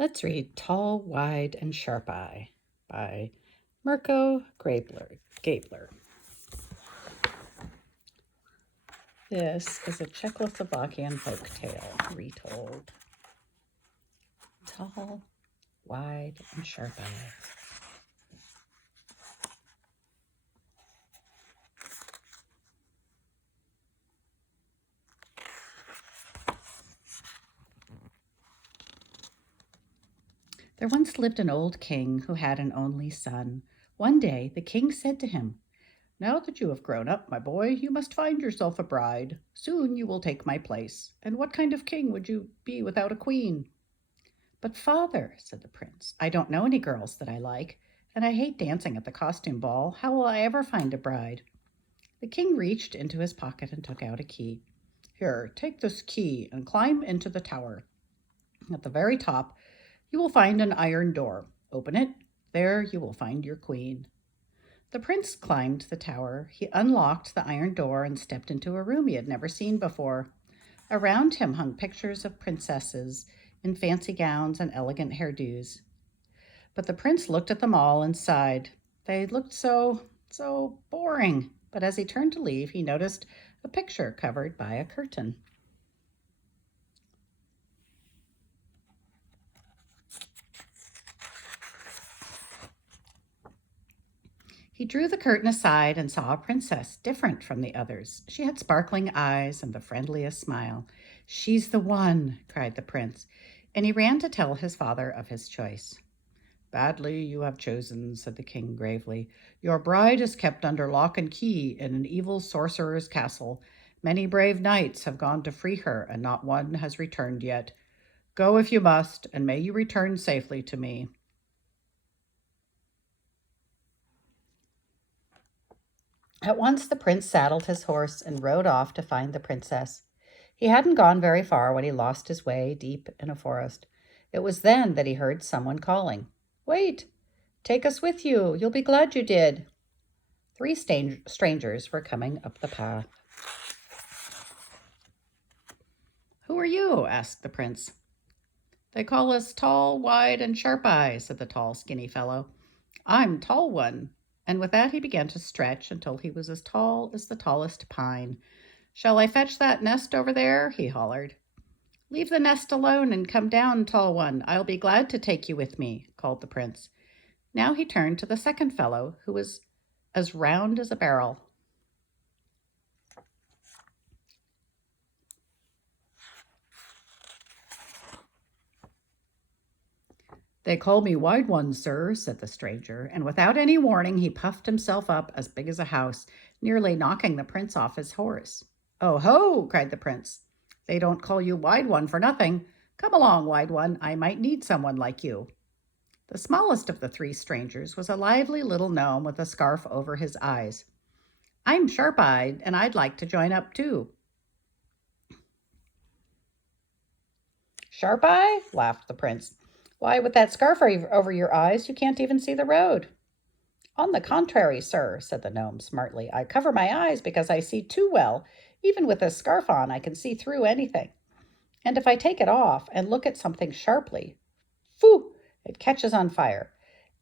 Let's read Tall, Wide, and Sharp Eye by Mirko Gabler. This is a Czechoslovakian folktale retold. Tall, Wide, and Sharp Eye. There once lived an old king who had an only son. One day the king said to him, "Now that you have grown up, my boy, you must find yourself a bride. Soon you will take my place. And what kind of king would you be without a queen?" "But father," said the prince, "I don't know any girls that I like, and I hate dancing at the costume ball. How will I ever find a bride?" The king reached into his pocket and took out a key. "Here, take this key and climb into the tower. At the very top, you will find an iron door. Open it. There you will find your queen." The prince climbed the tower. He unlocked the iron door and stepped into a room he had never seen before. Around him hung pictures of princesses in fancy gowns and elegant hairdos. But the prince looked at them all and sighed. They looked so boring. But as he turned to leave, he noticed a picture covered by a curtain. He drew the curtain aside and saw a princess different from the others. She had sparkling eyes and the friendliest smile. "She's the one," cried the prince, and he ran to tell his father of his choice. "Badly you have chosen," said the king gravely. "Your bride is kept under lock and key in an evil sorcerer's castle. Many brave knights have gone to free her, and not one has returned yet. Go if you must, and may you return safely to me." At once the prince saddled his horse and rode off to find the princess. He hadn't gone very far when he lost his way deep in a forest. It was then that he heard someone calling. "Wait! Take us with you. You'll be glad you did." Three strangers were coming up the path. "Who are you?" asked the prince. "They call us Tall, Wide, and Sharp Eye," said the tall, skinny fellow. "I'm Tall One." And with that he began to stretch until he was as tall as the tallest pine. "Shall I fetch that nest over there?" he hollered. "Leave the nest alone and come down, Tall One. I'll be glad to take you with me," called the prince. Now he turned to the second fellow, who was as round as a barrel. "They call me Wide One, sir," said the stranger, and without any warning he puffed himself up as big as a house, nearly knocking the prince off his horse. "Oh ho!" cried the prince. "They don't call you Wide One for nothing. Come along, Wide One. I might need someone like you." The smallest of the three strangers was a lively little gnome with a scarf over his eyes. "I'm Sharp-Eyed, and I'd like to join up too." "Sharp-Eye?" laughed the prince. "Why, with that scarf over your eyes, you can't even see the road." "On the contrary, sir," said the gnome smartly, "I cover my eyes because I see too well. Even with this scarf on, I can see through anything. And if I take it off and look at something sharply, phoo, it catches on fire.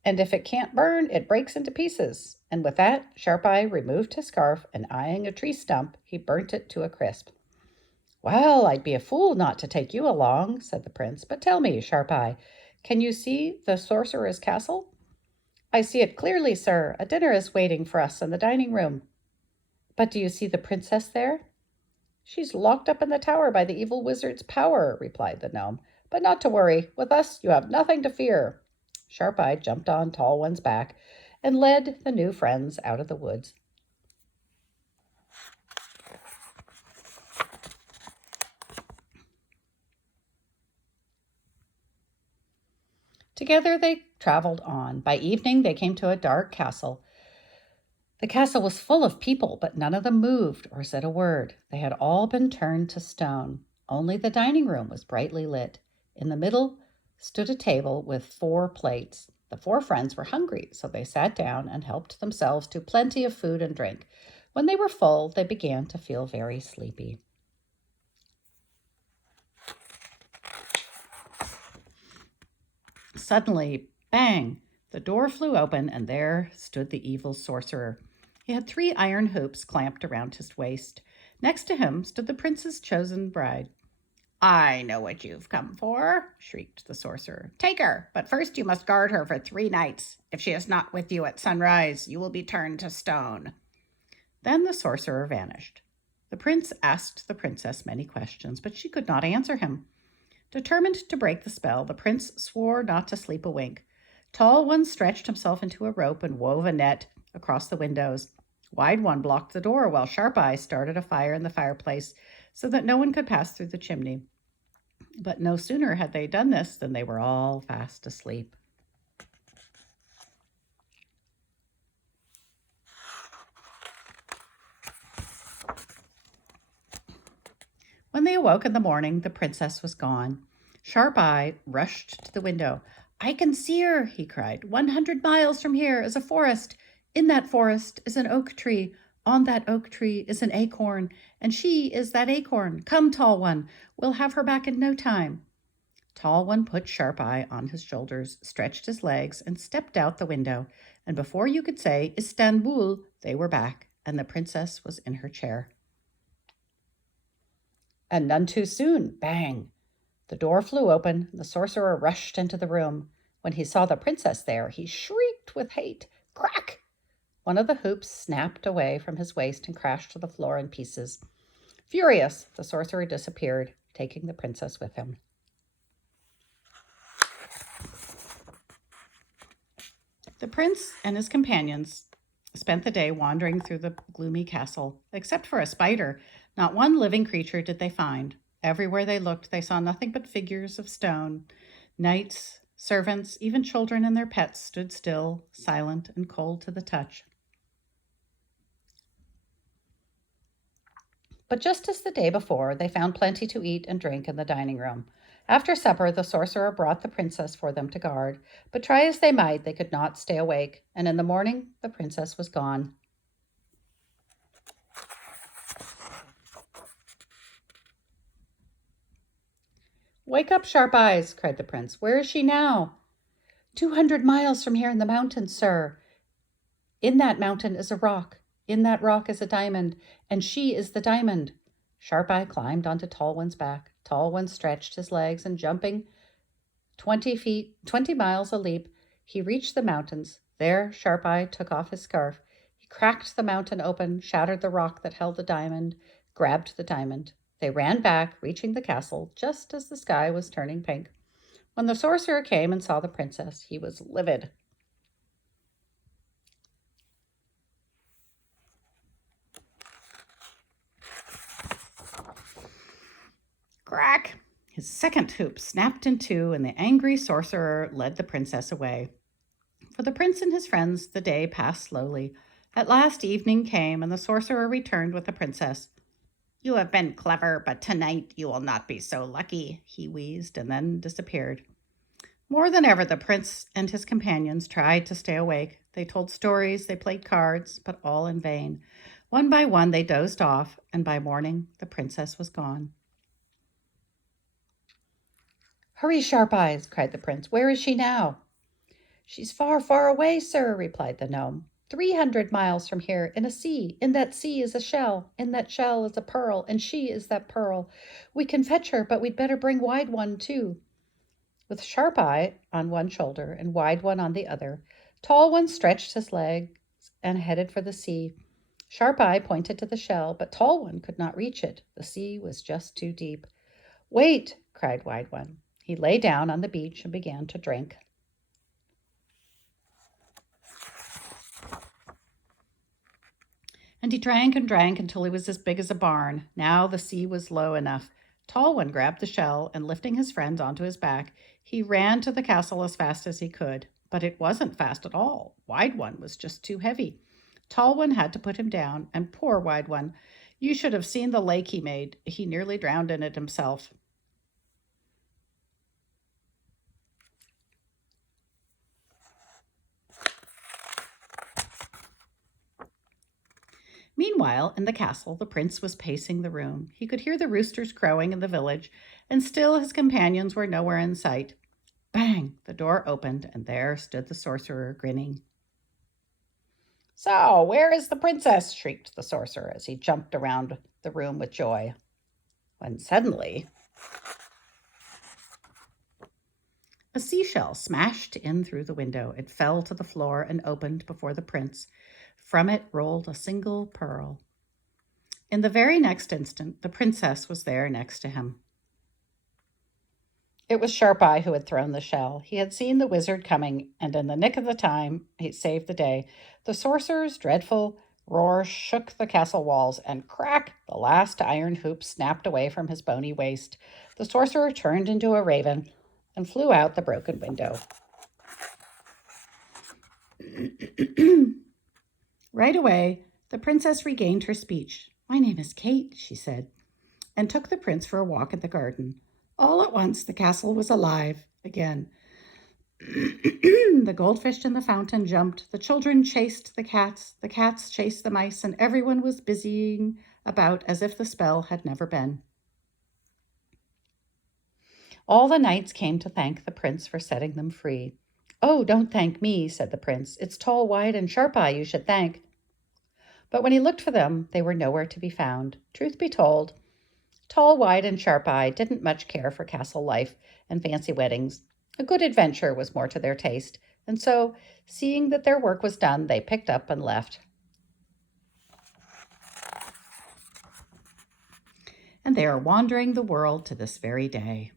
And if it can't burn, it breaks into pieces." And with that, Sharp-Eye removed his scarf, and eyeing a tree stump, he burnt it to a crisp. "Well, I'd be a fool not to take you along," said the prince. "But tell me, Sharp-Eye, can you see the sorcerer's castle?" "I see it clearly, sir. A dinner is waiting for us in the dining room." "But do you see the princess there?" "She's locked up in the tower by the evil wizard's power," replied the gnome. "But not to worry. With us, you have nothing to fear." Sharp-Eye jumped on Tall One's back and led the new friends out of the woods. Together they traveled on. By evening, they came to a dark castle. The castle was full of people, but none of them moved or said a word. They had all been turned to stone. Only the dining room was brightly lit. In the middle stood a table with 4 plates. The 4 friends were hungry, so they sat down and helped themselves to plenty of food and drink. When they were full, they began to feel very sleepy. Suddenly, bang! The door flew open, and there stood the evil sorcerer. He had 3 iron hoops clamped around his waist. Next to him stood the prince's chosen bride. "I know what you've come for," shrieked the sorcerer. "Take her, but first you must guard her for 3 nights. If she is not with you at sunrise, you will be turned to stone." Then the sorcerer vanished. The prince asked the princess many questions, but she could not answer him. Determined to break the spell, the prince swore not to sleep a wink. Tall One stretched himself into a rope and wove a net across the windows. Wide One blocked the door, while Sharp Eye started a fire in the fireplace so that no one could pass through the chimney. But no sooner had they done this than they were all fast asleep. When they awoke in the morning, the princess was gone. Sharp Eye rushed to the window. "I can see her," he cried. 100 miles from here is a forest. In that forest is an oak tree. On that oak tree is an acorn, and she is that acorn. Come, Tall One, we'll have her back in no time." Tall One put Sharp Eye on his shoulders, stretched his legs, and stepped out the window. And before you could say Istanbul, they were back, and the princess was in her chair. And none too soon, bang! The door flew open, and the sorcerer rushed into the room. When he saw the princess there, he shrieked with hate. Crack! One of the hoops snapped away from his waist and crashed to the floor in pieces. Furious, the sorcerer disappeared, taking the princess with him. The prince and his companions spent the day wandering through the gloomy castle. Except for a spider, not one living creature did they find. Everywhere they looked, they saw nothing but figures of stone. Knights, servants, even children and their pets stood still, silent, and cold to the touch. But just as the day before, they found plenty to eat and drink in the dining room. After supper, the sorcerer brought the princess for them to guard, but try as they might, they could not stay awake, and in the morning, the princess was gone. "Wake up, Sharp Eyes," cried the prince. "Where is she now?" 200 miles from here in the mountains, sir. In that mountain is a rock. In that rock is a diamond, and she is the diamond." Sharp Eye climbed onto Tall One's back. Tall One stretched his legs, and jumping 20 miles a leap, he reached the mountains. There, Sharp Eye took off his scarf. He cracked the mountain open, shattered the rock that held the diamond, grabbed the diamond. They ran back, reaching the castle just as the sky was turning pink. When the sorcerer came and saw the princess, he was livid. Crack! His second hoop snapped in two, and the angry sorcerer led the princess away. For the prince and his friends, the day passed slowly. At last evening came, and the sorcerer returned with the princess. "You have been clever, but tonight you will not be so lucky," he wheezed, and then disappeared. More than ever, the prince and his companions tried to stay awake. They told stories, they played cards, but all in vain. One by one, they dozed off, and by morning, the princess was gone. "Hurry, Sharp Eyes," cried the prince. "Where is she now?" "She's far, far away, sir," replied the gnome. 300 miles from here, in a sea. In that sea is a shell. In that shell is a pearl, and she is that pearl. We can fetch her, but we'd better bring Wide One, too." With Sharp Eye on one shoulder and Wide One on the other, Tall One stretched his legs and headed for the sea. Sharp Eye pointed to the shell, but Tall One could not reach it. The sea was just too deep. "Wait!" cried Wide One. He lay down on the beach and began to drink. And he drank and drank until he was as big as a barn. Now the sea was low enough. Tall One grabbed the shell, and lifting his friends onto his back, he ran to the castle as fast as he could. But it wasn't fast at all. Wide One was just too heavy. Tall One had to put him down, and poor Wide One, you should have seen the lake he made. He nearly drowned in it himself. Meanwhile, in the castle, the prince was pacing the room. He could hear the roosters crowing in the village, and still his companions were nowhere in sight. Bang! The door opened, and there stood the sorcerer, grinning. "So, where is the princess?" shrieked the sorcerer as he jumped around the room with joy. When suddenly a seashell smashed in through the window. It fell to the floor and opened before the prince. From it rolled a single pearl. In the very next instant, the princess was there next to him. It was Sharp Eye who had thrown the shell. He had seen the wizard coming, and in the nick of the time, he saved the day. The sorcerer's dreadful roar shook the castle walls, and crack! The last iron hoop snapped away from his bony waist. The sorcerer turned into a raven and flew out the broken window. Right away, the princess regained her speech. "My name is Kate," she said, and took the prince for a walk in the garden. All at once, the castle was alive again. The goldfish in the fountain jumped, the children chased the cats chased the mice, and everyone was busying about as if the spell had never been. All the knights came to thank the prince for setting them free. "Oh, don't thank me," said the prince. "It's Tall, Wide, and Sharp Eye you should thank." But when he looked for them, they were nowhere to be found. Truth be told, Tall, Wide, and Sharp Eye didn't much care for castle life and fancy weddings. A good adventure was more to their taste, and so, seeing that their work was done, they picked up and left. And they are wandering the world to this very day.